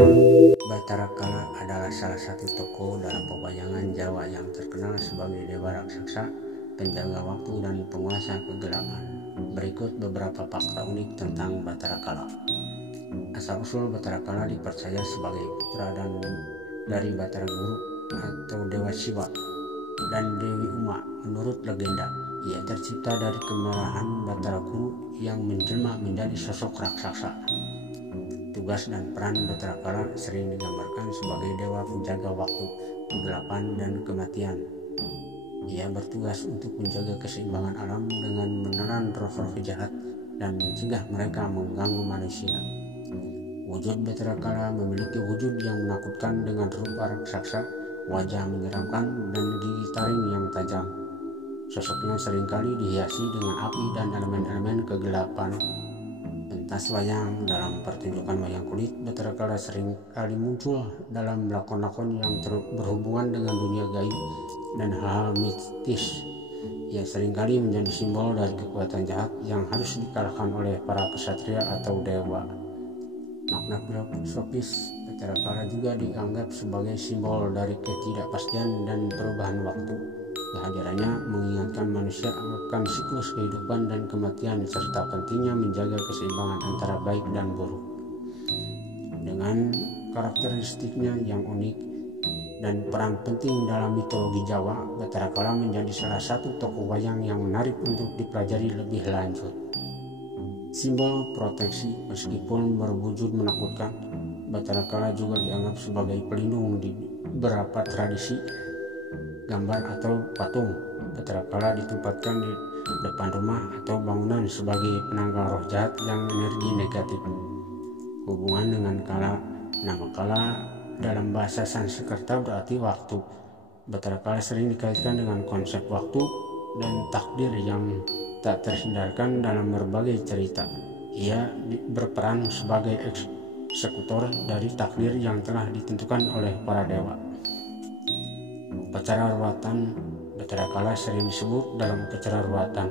Bathara Kala adalah salah satu tokoh dalam pewayangan Jawa yang terkenal sebagai dewa raksasa, penjaga waktu dan penguasa kegelapan. Berikut beberapa fakta unik tentang Bathara Kala. Asal-usul Bathara Kala dipercaya sebagai putra dari Bathara Guru atau Dewa Siwa dan Dewi Uma. Menurut legenda, ia tercipta dari kemarahan Bathara Guru yang menjelma menjadi sosok raksasa. Tugas dan peran Bathara Kala sering digambarkan sebagai dewa penjaga waktu, kegelapan, dan kematian. Ia bertugas untuk menjaga keseimbangan alam dengan menelan roh-roh jahat dan mencegah mereka mengganggu manusia. Wujud Bathara Kala memiliki wujud yang menakutkan dengan rupa raksasa, wajah menyeramkan, dan gigi taring yang tajam. Sosoknya seringkali dihiasi dengan api dan elemen-elemen kegelapan. Pentas wayang. Dalam pertunjukan wayang kulit, Bathara Kala sering kali muncul dalam lakon-lakon yang berhubungan dengan dunia gaib dan hal-hal mistis. Ia seringkali menjadi simbol dari kekuatan jahat yang harus dikalahkan oleh para kesatria atau dewa. Makna filosofis, Bathara Kala juga dianggap sebagai simbol dari ketidakpastian dan perubahan waktu. Kehadirannya mengingatkan manusia akan siklus kehidupan dan kematian serta pentingnya menjaga keseimbangan antara baik dan buruk. Dengan karakteristiknya yang unik dan peran penting dalam mitologi Jawa, Bathara Kala menjadi salah satu tokoh wayang yang menarik untuk dipelajari lebih lanjut. Simbol proteksi. Meskipun berwujud menakutkan, Bathara Kala juga dianggap sebagai pelindung di beberapa tradisi. Gambar atau patung Bathara Kala ditempatkan di depan rumah atau bangunan sebagai penangkal roh jahat yang energi negatif. Hubungan dengan Kala. Nama Kala dalam bahasa Sanskerta berarti waktu. Bathara Kala sering dikaitkan dengan konsep waktu dan takdir yang tak terhindarkan dalam berbagai cerita. Ia berperan sebagai eksekutor dari takdir yang telah ditentukan oleh para dewa. Upacara ruatan. Bathara Kala sering disebut dalam upacara ruatan,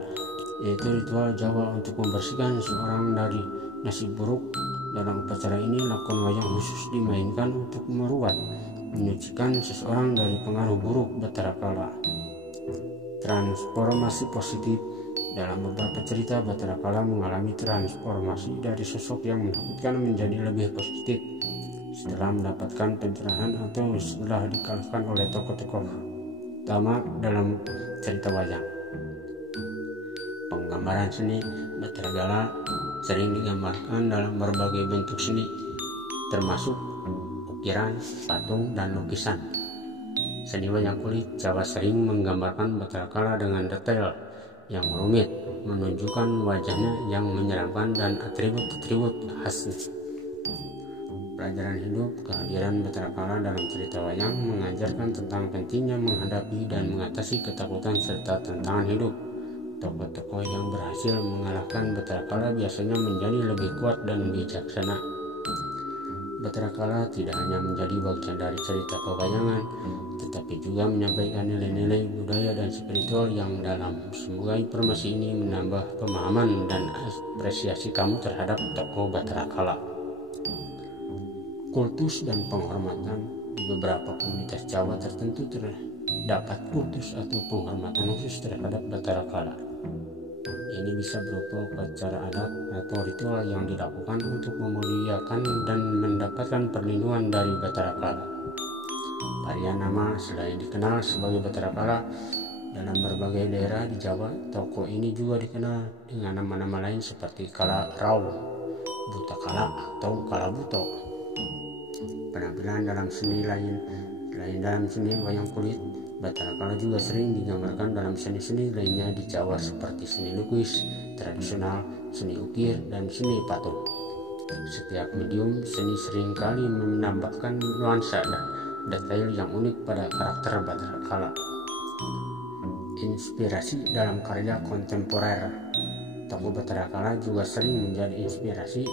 yaitu ritual Jawa untuk membersihkan seorang dari nasib buruk. Dalam upacara ini, lakon wayang khusus dimainkan untuk meruat, menyucikan seseorang dari pengaruh buruk Bathara Kala. Transformasi positif. Dalam beberapa cerita, Bathara Kala mengalami transformasi dari sosok yang menakutkan menjadi lebih positif setelah mendapatkan pencerahan atau setelah dikalahkan oleh tokoh-tokoh utama dalam cerita wayang. Penggambaran seni. Bathara Kala sering digambarkan dalam berbagai bentuk seni, termasuk ukiran, patung, dan lukisan. Seni wayang kulit Jawa sering menggambarkan Bathara Kala dengan detail yang rumit, menunjukkan wajahnya yang menyeramkan dan atribut-atribut khasnya. Pelajaran hidup. Kehadiran Bathara Kala dalam cerita wayang mengajarkan tentang pentingnya menghadapi dan mengatasi ketakutan serta tantangan hidup. Tokoh-tokoh yang berhasil mengalahkan Bathara Kala biasanya menjadi lebih kuat dan bijaksana. Bathara Kala tidak hanya menjadi bagian dari cerita pewayangan, tetapi juga menyampaikan nilai-nilai budaya dan spiritual yang dalam. Semoga informasi ini menambah pemahaman dan apresiasi kamu terhadap tokoh Bathara Kala. Kultus dan penghormatan. Di beberapa komunitas Jawa tertentu terdapat kultus atau penghormatan khusus terhadap Bathara Kala. Ini bisa berupa upacara adat atau ritual yang dilakukan untuk memuliakan dan mendapatkan perlindungan dari Bathara Kala. Varian nama. Selain dikenal sebagai Bathara Kala, dalam berbagai daerah di Jawa, tokoh ini juga dikenal dengan nama-nama lain seperti Kala Rau, Buta Kala, atau Kala Buto. Penampilan dalam seni lain. Selain dalam seni wayang kulit, Bathara Kala juga sering digambarkan dalam seni-seni lainnya di Jawa seperti seni lukis tradisional, seni ukir, dan seni patung. Setiap medium seni seringkali menambahkan nuansa dan detail yang unik pada karakter Bathara Kala. Inspirasi dalam karya kontemporer. Tokoh Bathara Kala juga sering menjadi inspirasi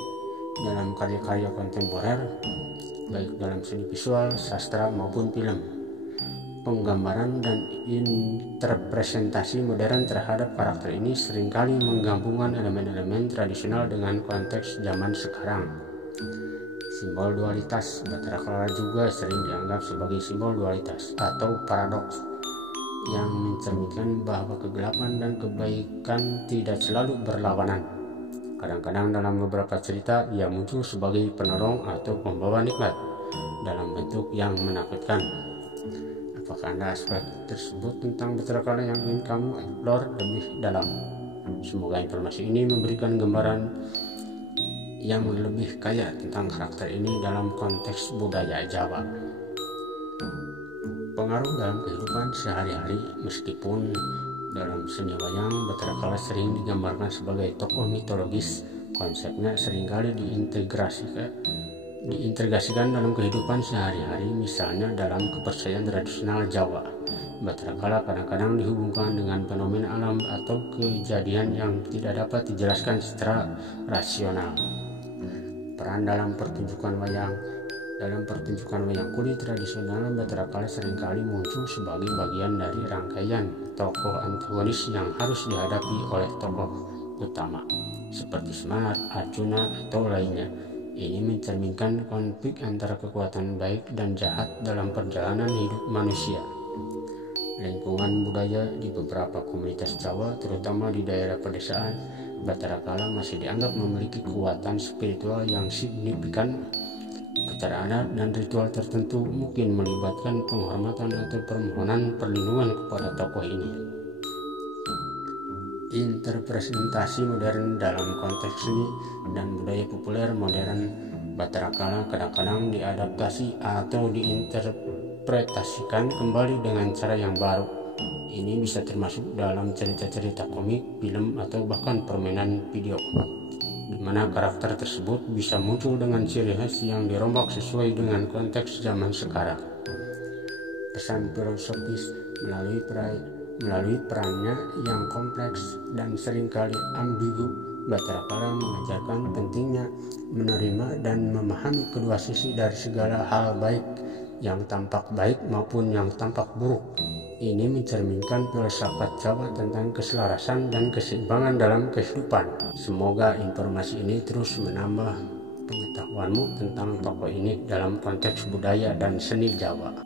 dalam karya-karya kontemporer, baik dalam seni visual, sastra, maupun film. Penggambaran dan interpretasi modern terhadap karakter ini seringkali menggabungkan elemen-elemen tradisional dengan konteks zaman sekarang. Simbol dualitas Bathara Kala juga sering dianggap sebagai simbol dualitas atau paradoks yang mencerminkan bahwa kegelapan dan kebaikan tidak selalu berlawanan. Kadang-kadang dalam beberapa cerita ia muncul sebagai penolong atau pembawa nikmat dalam bentuk yang menakutkan. Apakah ada aspek tersebut tentang Bathara Kala yang ingin kamu explore lebih dalam? Semoga informasi ini memberikan gambaran yang lebih kaya tentang karakter ini dalam konteks budaya Jawa. Pengaruh dalam kehidupan sehari-hari. Meskipun dalam seni wayang Bathara Kala sering digambarkan sebagai tokoh mitologis, konsepnya seringkali diintegrasikan dalam kehidupan sehari-hari. Misalnya dalam kepercayaan tradisional Jawa, Bathara Kala kadang-kadang dihubungkan dengan fenomena alam atau kejadian yang tidak dapat dijelaskan secara rasional. Peran dalam pertunjukan wayang. Dalam pertunjukan wayang kulit tradisional, Bathara Kala seringkali muncul sebagai bagian dari rangkaian tokoh antagonis yang harus dihadapi oleh tokoh utama seperti Semar, Arjuna, atau lainnya. Ini mencerminkan konflik antara kekuatan baik dan jahat dalam perjalanan hidup manusia. Lingkungan budaya. Di beberapa komunitas Jawa, terutama di daerah pedesaan, Bathara Kala masih dianggap memiliki kekuatan spiritual yang signifikan. Acara adat dan ritual tertentu mungkin melibatkan penghormatan atau permohonan perlindungan kepada tokoh ini. Interpretasi modern. Dalam konteks seni dan budaya populer modern, Bathara Kala kadang-kadang diadaptasi atau diinterpretasikan kembali dengan cara yang baru. Ini bisa termasuk dalam cerita-cerita komik, film, atau bahkan permainan video, di mana karakter tersebut bisa muncul dengan ciri khas yang dirombak sesuai dengan konteks zaman sekarang. Pesan filosofis. Melalui perannya yang kompleks dan seringkali ambigu, Bathara Kala mengajarkan pentingnya menerima dan memahami kedua sisi dari segala hal, baik yang tampak baik maupun yang tampak buruk. Ini mencerminkan filsafat Jawa tentang keselarasan dan keseimbangan dalam kehidupan. Semoga informasi ini terus menambah pengetahuanmu tentang tokoh ini dalam konteks budaya dan seni Jawa.